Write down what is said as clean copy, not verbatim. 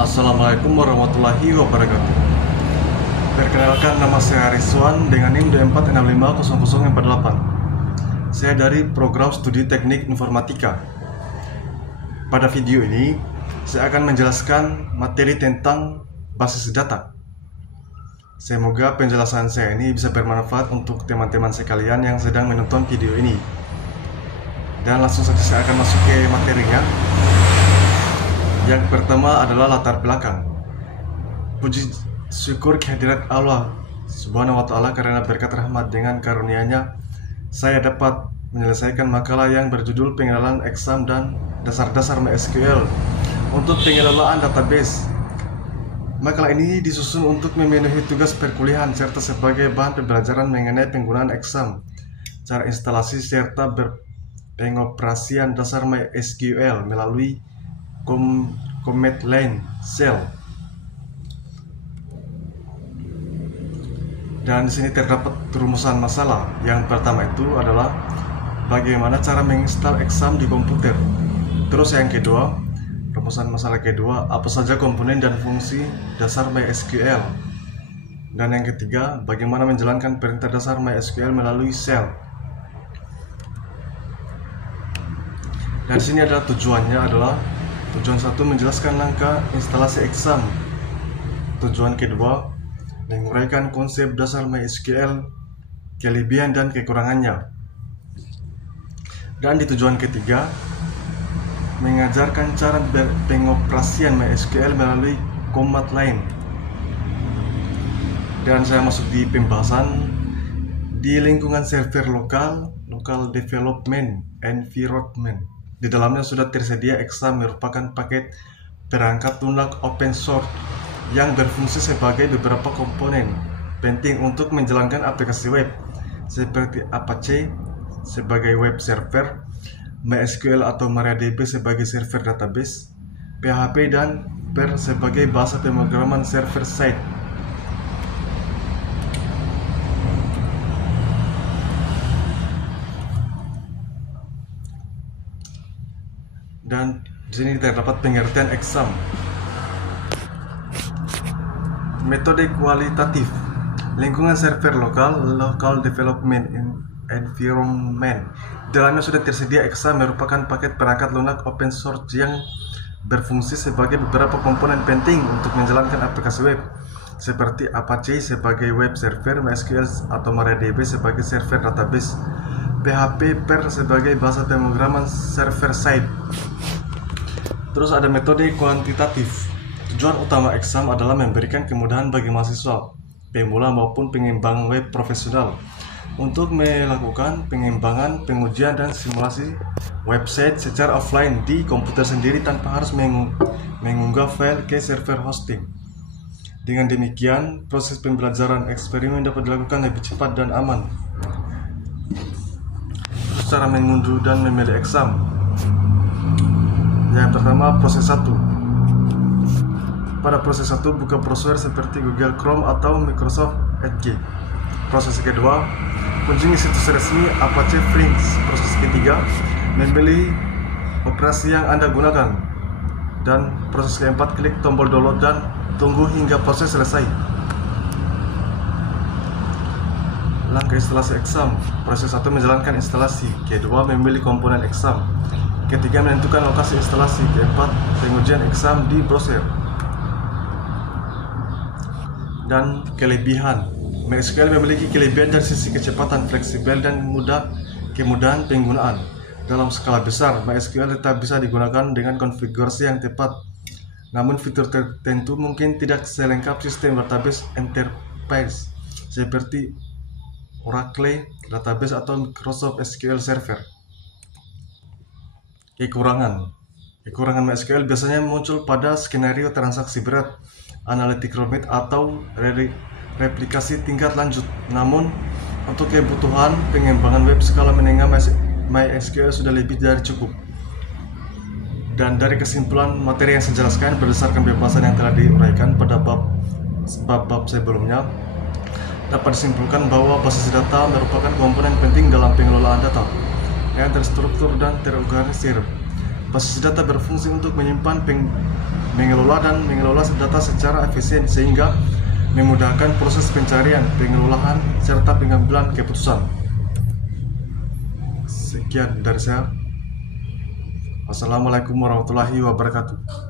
Assalamualaikum warahmatullahi wabarakatuh. Perkenalkan, nama saya Rizwan dengan NIM D4650048. Saya dari program studi teknik informatika. Pada video ini, saya akan menjelaskan materi tentang basis data. Semoga penjelasan saya ini bisa bermanfaat untuk teman-teman sekalian yang sedang menonton video ini. Dan langsung saja saya akan masuk ke materinya. Yang pertama adalah latar belakang. Puji syukur kehadirat Allah Subhanahu wa Ta'ala, karena berkat rahmat dengan karunia-Nya saya dapat menyelesaikan makalah yang berjudul pengenalan exam dan dasar-dasar MySQL untuk pengelolaan database. Makalah ini disusun untuk memenuhi tugas perkuliahan serta sebagai bahan pembelajaran mengenai penggunaan exam, cara instalasi serta pengoperasian dasar MySQL melalui command line shell. Dan di sini terdapat rumusan masalah. Yang pertama itu adalah bagaimana cara menginstal exam di komputer. Terus yang kedua, rumusan masalah kedua, apa saja komponen dan fungsi dasar MySQL. Dan yang ketiga, bagaimana menjalankan perintah dasar MySQL melalui shell. Dan di sini adalah tujuannya adalah tujuan satu, menjelaskan langkah instalasi exam. Tujuan kedua, menguraikan konsep dasar MySQL, kelebihan dan kekurangannya. Dan di tujuan ketiga, mengajarkan cara pengoperasian MySQL melalui command line. Dan saya masuk di pembahasan di lingkungan server local development environment. Di dalamnya sudah tersedia exam, merupakan paket perangkat lunak open source yang berfungsi sebagai beberapa komponen penting untuk menjalankan aplikasi web, seperti Apache sebagai web server, MySQL atau MariaDB sebagai server database, PHP dan Perl sebagai bahasa pemrograman server side. Dan di sini terdapat pengertian exam. Metode kualitatif. Lingkungan server local development environment. Di dalamnya sudah tersedia exam, merupakan paket perangkat lunak open source yang berfungsi sebagai beberapa komponen penting untuk menjalankan aplikasi web, seperti Apache sebagai web server, MySQL atau MariaDB sebagai server database, PHP Perl sebagai bahasa pemrograman server side. Terus ada metode kuantitatif. Tujuan utama exam adalah memberikan kemudahan bagi mahasiswa pemula maupun pengembang web profesional untuk melakukan pengembangan, pengujian, dan simulasi website secara offline di komputer sendiri tanpa harus mengunggah file ke server hosting. Dengan demikian, proses pembelajaran eksperimen dapat dilakukan lebih cepat dan aman. Cara mengunduh dan memilih exam. Yang pertama, proses 1. Pada proses 1, buka browser seperti Google Chrome atau Microsoft Edge. Proses kedua, kunjungi situs resmi Apache Flink. Proses ketiga, memilih operasi yang Anda gunakan. Dan proses keempat, klik tombol download dan tunggu hingga proses selesai. Langkah instalasi exam. Proses 1, menjalankan instalasi. Kedua, memilih komponen exam. Ketiga, menentukan lokasi instalasi. Keempat, pengujian exam di browser. Dan kelebihan. MySQL memiliki kelebihan dari sisi kecepatan, fleksibel, dan kemudahan penggunaan. Dalam skala besar, MySQL tetap bisa digunakan dengan konfigurasi yang tepat. Namun fitur tertentu mungkin tidak selengkap sistem database enterprise seperti Oracle Database atau Microsoft SQL Server. Kekurangan MySQL biasanya muncul pada skenario transaksi berat, analitik rumit, atau replikasi tingkat lanjut. Namun, untuk kebutuhan pengembangan web skala menengah, MySQL sudah lebih dari cukup. Dan dari kesimpulan materi yang saya jelaskan berdasarkan pembahasan yang telah diuraikan pada bab sebelumnya, dapat disimpulkan bahwa basis data merupakan komponen penting dalam pengelolaan data yang terstruktur dan terorganisir. Basis data berfungsi untuk menyimpan, mengelola data secara efisien sehingga memudahkan proses pencarian, pengelolaan, serta pengambilan keputusan. Sekian dari saya. Wassalamualaikum warahmatullahi wabarakatuh.